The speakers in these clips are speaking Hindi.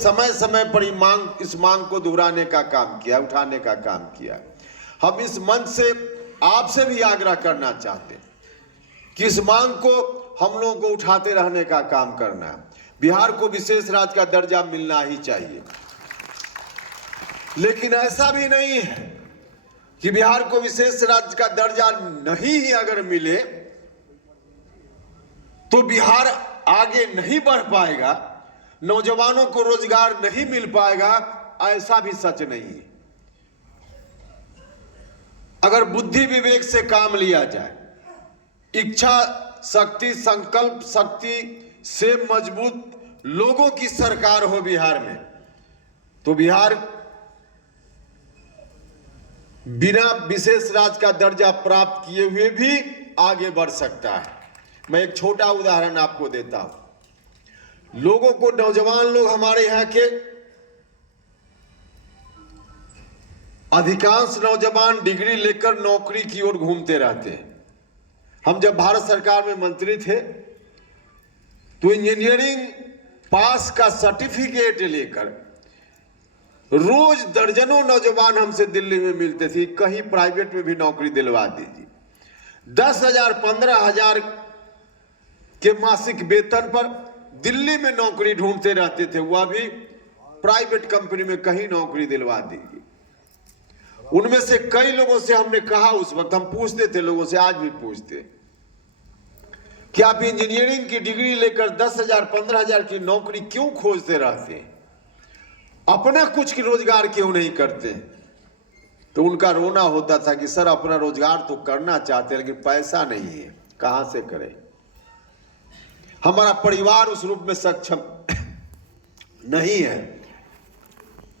समय समय पर इस मांग को दोहराने का काम किया, उठाने का काम किया। हम इस मंच से आपसे भी आग्रह करना चाहते हैं कि इस मांग को हम लोगों को उठाते रहने का काम करना है। बिहार को विशेष राज्य का दर्जा मिलना ही चाहिए, लेकिन ऐसा भी नहीं है कि बिहार को विशेष राज्य का दर्जा नहीं ही अगर मिले तो बिहार आगे नहीं बढ़ पाएगा, नौजवानों को रोजगार नहीं मिल पाएगा। ऐसा भी सच नहीं है। अगर बुद्धि विवेक से काम लिया जाए, इच्छा शक्ति संकल्प शक्ति से मजबूत लोगों की सरकार हो बिहार में, तो बिहार बिना विशेष राज्य का दर्जा प्राप्त किए हुए भी आगे बढ़ सकता है। मैं एक छोटा उदाहरण आपको देता हूं। लोगों को, नौजवान लोग हमारे यहां के अधिकांश नौजवान डिग्री लेकर नौकरी की ओर घूमते रहते हैं। हम जब भारत सरकार में मंत्री थे तो इंजीनियरिंग पास का सर्टिफिकेट लेकर रोज दर्जनों नौजवान हमसे दिल्ली में मिलते थे, कहीं प्राइवेट में भी नौकरी दिलवा दीजिए। 10,000 15,000 के मासिक वेतन पर दिल्ली में नौकरी ढूंढते रहते थे, वह भी प्राइवेट कंपनी में कहीं नौकरी दिलवा दीजिए। उनमें से कई लोगों से हमने कहा, उस वक्त हम पूछते थे लोगों से, आज भी पूछते, कि आप इंजीनियरिंग की डिग्री लेकर 10,000 15,000 की नौकरी क्यों खोजते रहते हैं, अपना कुछ की रोजगार क्यों नहीं करते? तो उनका रोना होता था कि सर अपना रोजगार तो करना चाहते हैं लेकिन पैसा नहीं है, कहां से करें, हमारा परिवार उस रूप में सक्षम नहीं है।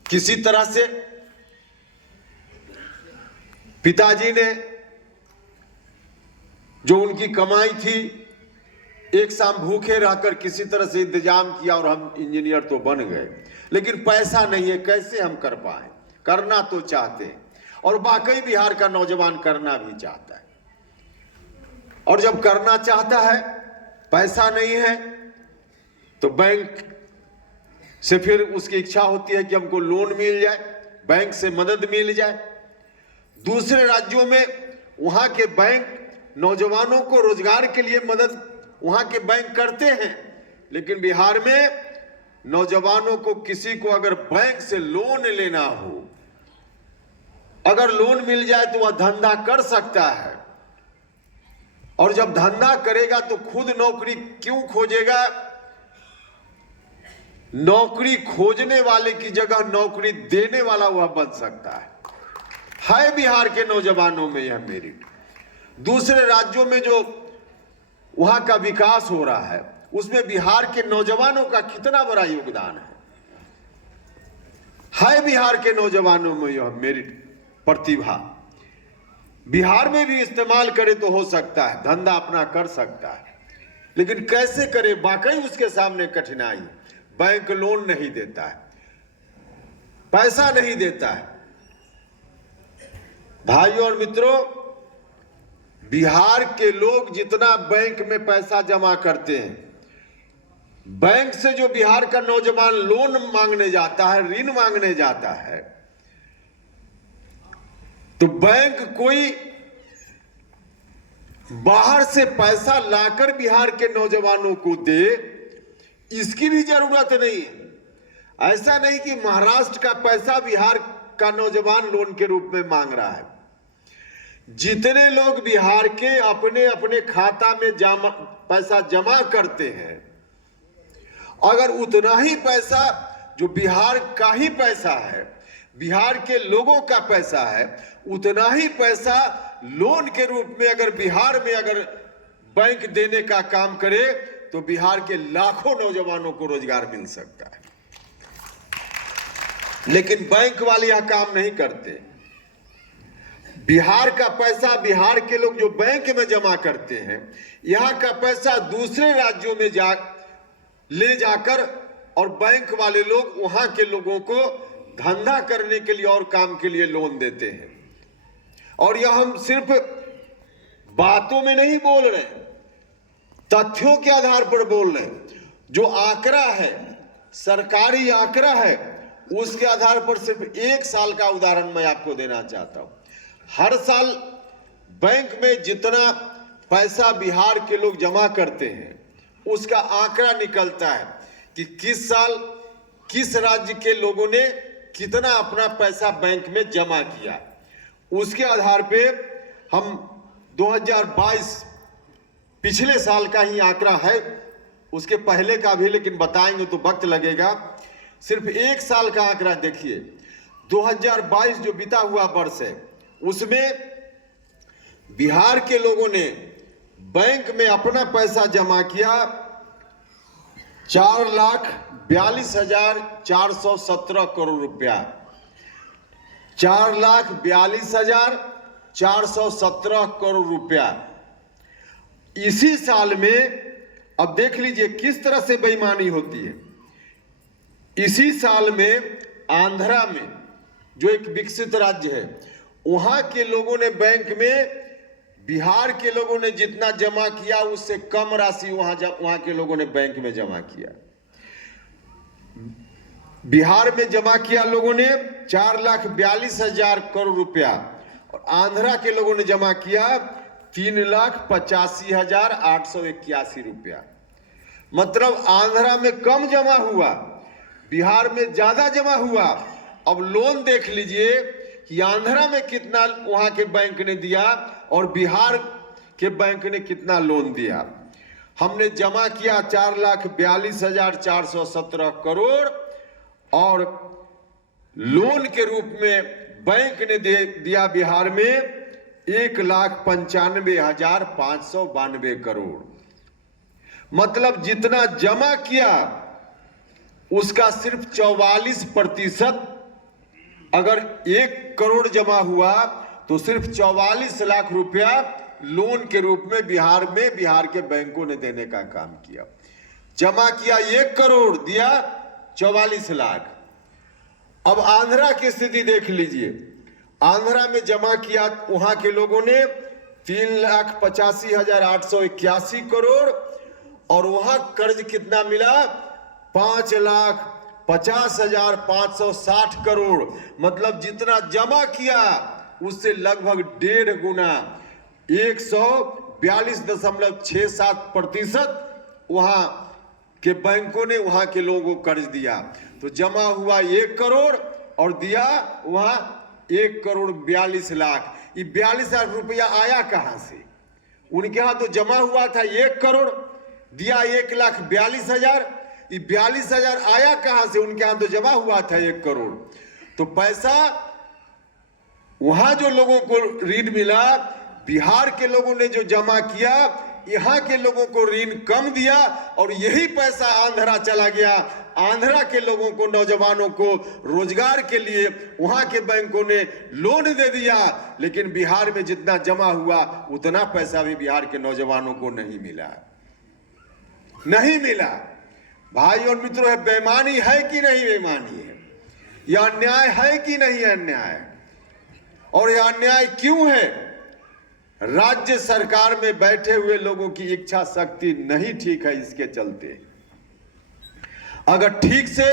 किसी तरह से पिताजी ने जो उनकी कमाई थी, एक शाम भूखे रहकर किसी तरह से इंतजाम किया और हम इंजीनियर तो बन गए, लेकिन पैसा नहीं है, कैसे हम कर पाए? करना तो चाहते हैं, और वाकई बिहार का नौजवान करना भी चाहता है। और जब करना चाहता है, पैसा नहीं है, तो बैंक से फिर उसकी इच्छा होती है कि हमको लोन मिल जाए, बैंक से मदद मिल जाए। दूसरे राज्यों में वहां के बैंक नौजवानों को रोजगार के लिए मदद वहां के बैंक करते हैं, लेकिन बिहार में नौजवानों को, किसी को अगर बैंक से लोन लेना हो, अगर लोन मिल जाए तो वह धंधा कर सकता है, और जब धंधा करेगा तो खुद नौकरी क्यों खोजेगा? नौकरी खोजने वाले की जगह नौकरी देने वाला वह बन सकता है बिहार के नौजवानों में यह मेरिट। दूसरे राज्यों में जो वहां का विकास हो रहा है, उसमें बिहार के नौजवानों का कितना बड़ा योगदान है बिहार के नौजवानों में यह मेरिट, प्रतिभा बिहार में भी इस्तेमाल करे तो हो सकता है, धंधा अपना कर सकता है, लेकिन कैसे करे? वाकई उसके सामने कठिनाई। बैंक लोन नहीं देता है, पैसा नहीं देता है। भाइयों और मित्रों, बिहार के लोग जितना बैंक में पैसा जमा करते हैं, बैंक से जो बिहार का नौजवान लोन मांगने जाता है, ऋण मांगने जाता है, तो बैंक कोई बाहर से पैसा लाकर बिहार के नौजवानों को दे, इसकी भी जरूरत नहीं है। ऐसा नहीं कि महाराष्ट्र का पैसा बिहार का नौजवान लोन के रूप में मांग रहा है। जितने लोग बिहार के अपने अपने खाता में पैसा जमा करते हैं, अगर उतना ही पैसा जो बिहार का ही पैसा है, बिहार के लोगों का पैसा है, उतना ही पैसा लोन के रूप में अगर बिहार में अगर बैंक देने का काम करे, तो बिहार के लाखों नौजवानों को रोजगार मिल सकता है। लेकिन बैंक वाले यह काम नहीं करते। बिहार का पैसा, बिहार के लोग जो बैंक में जमा करते हैं, यहां का पैसा दूसरे राज्यों में ले जाकर, और बैंक वाले लोग वहां के लोगों को धंधा करने के लिए और काम के लिए लोन देते हैं। और यह हम सिर्फ बातों में नहीं बोल रहे, तथ्यों के आधार पर बोल रहे हैं। जो आंकड़ा है सरकारी आंकड़ा है, उसके आधार पर सिर्फ 1 साल का उदाहरण मैं आपको देना चाहता हूं। हर साल बैंक में जितना पैसा बिहार के लोग जमा करते हैं, उसका आंकड़ा निकलता है कि किस साल किस राज्य के लोगों ने कितना अपना पैसा बैंक में जमा किया। उसके आधार पे हम 2022 पिछले साल का ही आंकड़ा है, उसके पहले का भी, लेकिन बताएंगे तो वक्त लगेगा। सिर्फ 1 साल का आंकड़ा देखिए, 2022 जो बीता हुआ वर्ष है, उसमें बिहार के लोगों ने बैंक में अपना पैसा जमा किया 4,42,417 करोड़ रुपया। 4,42,417 करोड़ रुपया। इसी साल में अब देख लीजिए किस तरह से बेईमानी होती है। इसी साल में आंध्रा में, जो एक विकसित राज्य है, वहां के लोगों ने बैंक में बिहार के लोगों ने जितना जमा किया उससे कम राशि वहां के लोगों ने बैंक में जमा किया। बिहार में जमा किया लोगों ने 4,42,000 करोड़ रुपया और आंध्रा के लोगों ने जमा किया 3,85,881 रुपया। मतलब आंध्रा में कम जमा हुआ, बिहार में ज्यादा जमा हुआ। अब लोन देख लीजिए कि आंध्रा में कितना वहां के बैंक ने दिया और बिहार के बैंक ने कितना लोन दिया। हमने जमा किया 4,42,417 करोड़ और लोन के रूप में बैंक ने दिया बिहार में 1,95,592 करोड़। मतलब जितना जमा किया उसका सिर्फ 44%। अगर 1 करोड़ जमा हुआ तो सिर्फ 44 लाख रुपया लोन के रूप में बिहार के बैंकों ने देने का काम किया। जमा किया 1 करोड़, दिया 44 लाख। अब आंध्रा की स्थिति देख लीजिए। आंध्रा में जमा किया वहां के लोगों ने 3,85,881 करोड़ और वहां कर्ज कितना मिला 5,50,560 करोड़। मतलब जितना जमा किया उससे लगभग 1.5 गुना 142.67% वहां के बैंकों ने वहां के लोगों को कर्ज दिया। तो जमा हुआ 1 करोड़ और दिया वहां 1,42 लाख। ये 42 लाख रुपया आया कहां से? उनके यहां तो जमा हुआ था 1 करोड़, दिया 1,42,000। ये 42,000 आया कहां से? उनके यहां तो जमा हुआ था 1 करोड़। तो पैसा वहां जो लोगों को ऋण मिला, बिहार के लोगों ने जो जमा किया, यहां के लोगों को ऋण कम दिया और यही पैसा आंध्रा चला गया। आंध्रा के लोगों को, नौजवानों को रोजगार के लिए वहां के बैंकों ने लोन दे दिया, लेकिन बिहार में जितना जमा हुआ उतना पैसा भी बिहार के नौजवानों को नहीं मिला। नहीं मिला। भाई और मित्रों, बेईमानी है कि नहीं बेईमानी है? यह अन्याय है कि नहीं अन्याय? और यह अन्याय क्यों है? राज्य सरकार में बैठे हुए लोगों की इच्छा शक्ति नहीं ठीक है। इसके चलते अगर ठीक से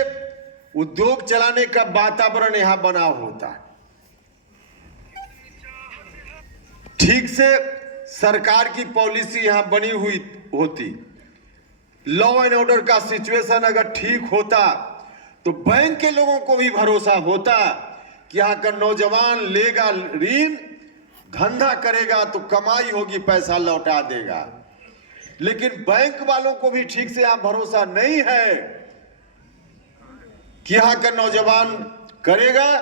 उद्योग चलाने का वातावरण यहां बना होता, ठीक से सरकार की पॉलिसी यहां बनी हुई होती, लॉ एंड ऑर्डर का सिचुएशन अगर ठीक होता, तो बैंक के लोगों को भी भरोसा होता कि यहां का नौजवान लेगा ऋण, धंधा करेगा तो कमाई होगी, पैसा लौटा देगा। लेकिन बैंक वालों को भी ठीक से यहां भरोसा नहीं है कि यहां का नौजवान करेगा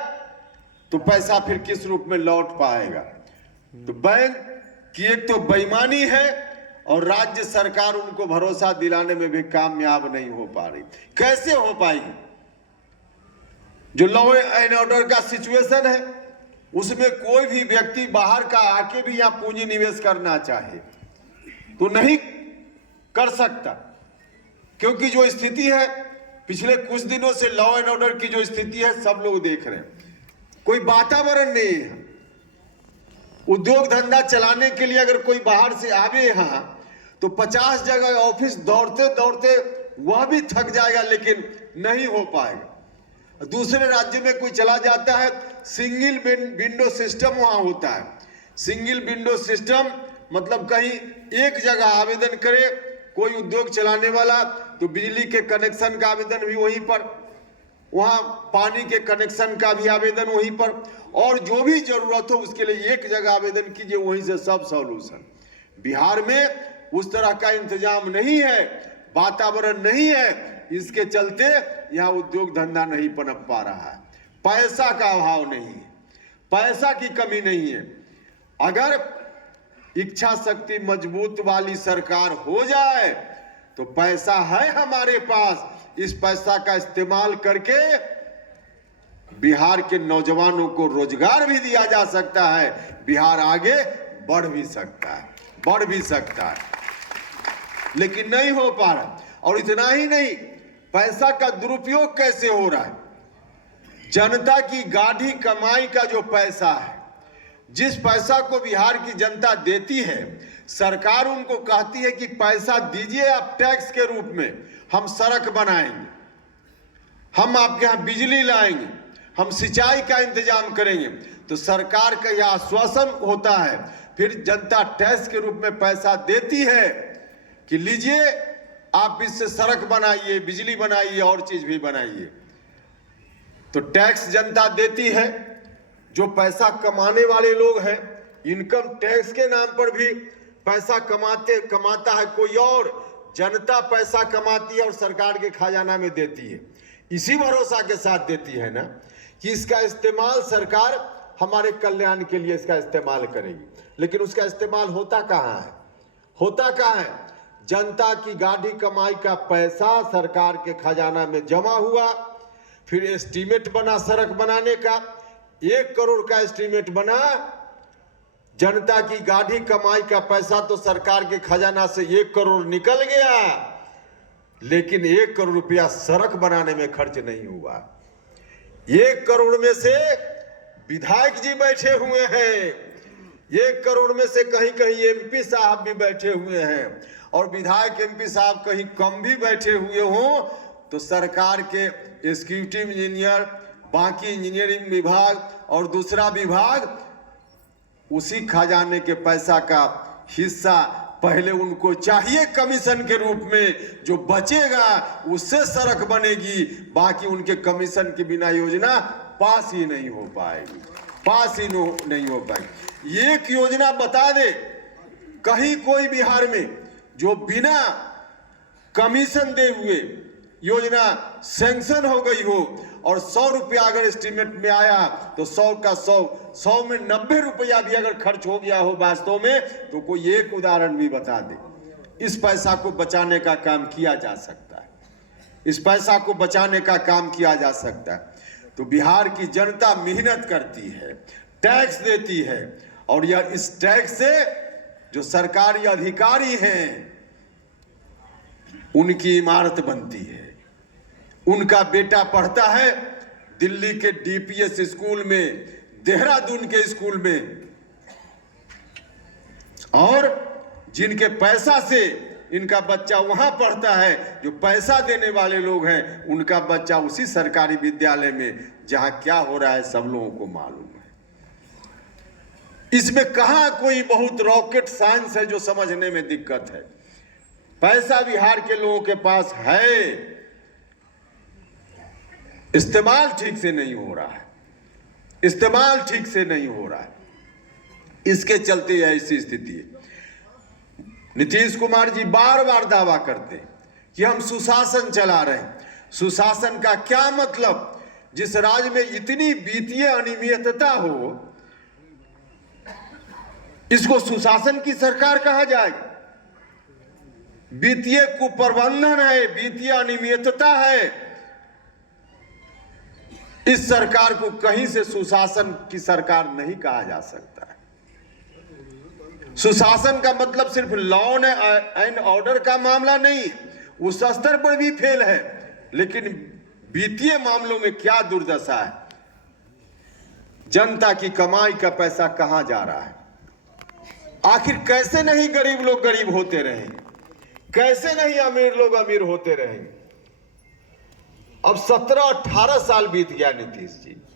तो पैसा फिर किस रूप में लौट पाएगा। तो बैंक की एक तो बेईमानी है और राज्य सरकार उनको भरोसा दिलाने में भी कामयाब नहीं हो पा रही। कैसे हो पाएगी? जो लॉ एंड ऑर्डर का सिचुएशन है, उसमें कोई भी व्यक्ति बाहर का आके भी यहां पूंजी निवेश करना चाहे तो नहीं कर सकता, क्योंकि जो स्थिति है पिछले कुछ दिनों से लॉ एंड ऑर्डर की जो स्थिति है सब लोग देख रहे हैं। कोई वातावरण नहीं है। उद्योग धंधा चलाने के लिए अगर कोई बाहर से आवे यहां तो 50 जगह ऑफिस दौड़ते दौड़ते वह भी थक जाएगा, लेकिन नहीं हो पाएगा। दूसरे राज्य में कोई चला जाता है, सिंगल विंडो सिस्टम वहां होता है। सिंगल विंडो सिस्टम मतलब कहीं एक जगह आवेदन करे कोई उद्योग चलाने वाला तो बिजली के कनेक्शन का आवेदन भी वहीं पर, वहां पानी के कनेक्शन का भी आवेदन वहीं पर, और जो भी जरूरत हो उसके लिए एक जगह आवेदन कीजिए, वहीं से सब सॉल्यूशन। बिहार में उस तरह का इंतजाम नहीं है, वातावरण नहीं है, इसके चलते यहाँ उद्योग धंधा नहीं पनप पा रहा है। पैसा का अभाव नहीं है, पैसा की कमी नहीं है। अगर इच्छा शक्ति मजबूत वाली सरकार हो जाए तो पैसा है हमारे पास, इस पैसा का इस्तेमाल करके बिहार के नौजवानों को रोजगार भी दिया जा सकता है, बिहार आगे बढ़ भी सकता है, बढ़ भी सकता है, लेकिन नहीं हो पा रहा। और इतना ही नहीं, पैसा का दुरुपयोग कैसे हो रहा है। जनता की गाढ़ी कमाई का जो पैसा है, जिस पैसा को बिहार की जनता देती है, सरकार उनको कहती है कि पैसा दीजिए आप टैक्स के रूप में, हम सड़क बनाएंगे, हम आपके यहाँ बिजली लाएंगे, हम सिंचाई का इंतजाम करेंगे। तो सरकार का यह आश्वासन होता है, फिर जनता टैक्स के रूप में पैसा देती है कि लीजिए आप इससे सड़क बनाइए, बिजली बनाइए और चीज भी बनाइए। तो टैक्स जनता देती है। जो पैसा कमाने वाले लोग हैं, इनकम टैक्स के नाम पर भी पैसा कमाता है कोई और, जनता पैसा कमाती है और सरकार के खजाना में देती है। इसी भरोसा के साथ देती है ना कि इसका इस्तेमाल सरकार हमारे कल्याण के लिए इसका इस्तेमाल करेगी, लेकिन उसका इस्तेमाल होता कहाँ है, होता कहाँ है। जनता की गाढ़ी कमाई का पैसा सरकार के खजाना में जमा हुआ, फिर एस्टीमेट बना सड़क बनाने का, 1 करोड़ का एस्टीमेट बना। जनता की गाढ़ी कमाई का पैसा तो सरकार के खजाना से 1 करोड़ निकल गया, लेकिन 1 करोड़ रुपया सड़क बनाने में खर्च नहीं हुआ। 1 करोड़ में से विधायक जी बैठे हुए हैं, 1 करोड़ में से कहीं कहीं एमपी साहब भी बैठे हुए हैं, और विधायक एमपी साहब कहीं कम भी बैठे हुए हों तो सरकार के एग्जीक्यूटिव इंजीनियर, बाकी इंजीनियरिंग विभाग और दूसरा विभाग उसी खजाने के पैसा का हिस्सा पहले उनको चाहिए कमीशन के रूप में, जो बचेगा उससे सड़क बनेगी, बाकी उनके कमीशन के बिना योजना पास ही नहीं हो पाएगी, पास ही नहीं हो पाएगी। एक योजना बता दे कहीं कोई बिहार में जो बिना कमीशन दे हुए योजना सैंक्शन हो गई हो, और 100 रुपया अगर एस्टीमेट में आया तो 100 का 100 में 90 रुपया भी अगर खर्च हो गया हो वास्तव में, तो कोई एक उदाहरण भी बता दे। इस पैसा को बचाने का काम किया जा सकता है, इस पैसा को बचाने का काम किया जा सकता है। तो बिहार की जनता मेहनत करती है, टैक्स देती है, और यह इस टैक्स से जो सरकारी अधिकारी हैं उनकी इमारत बनती है। उनका बेटा पढ़ता है दिल्ली के डीपीएस स्कूल में, देहरादून के स्कूल में, और जिनके पैसा से इनका बच्चा वहां पढ़ता है, जो पैसा देने वाले लोग हैं, उनका बच्चा उसी सरकारी विद्यालय में जहां क्या हो रहा है सब लोगों को मालूम है। इसमें कहां कोई बहुत रॉकेट साइंस है जो समझने में दिक्कत है। पैसा बिहार के लोगों के पास है, इस्तेमाल ठीक से नहीं हो रहा है, इस्तेमाल ठीक से नहीं हो रहा है, इसके चलते ऐसी स्थिति है। नीतीश कुमार जी बार बार दावा करते हैं कि हम सुशासन चला रहे हैं। सुशासन का क्या मतलब? जिस राज्य में इतनी वित्तीय अनियमितता हो, इसको सुशासन की सरकार कहा जाएगी? वित्तीय कुप्रबंधन है, वित्तीय अनियमितता है। इस सरकार को कहीं से सुशासन की सरकार नहीं कहा जा सकता है। सुशासन का मतलब सिर्फ लॉ एंड ऑर्डर का मामला नहीं, उस स्तर पर भी फेल है, लेकिन वित्तीय मामलों में क्या दुर्दशा है। जनता की कमाई का पैसा कहां जा रहा है? आखिर कैसे नहीं गरीब लोग गरीब होते रहेंगे, कैसे नहीं अमीर लोग अमीर होते रहेंगे? अब 17-18 साल बीत गया नीतीश जी।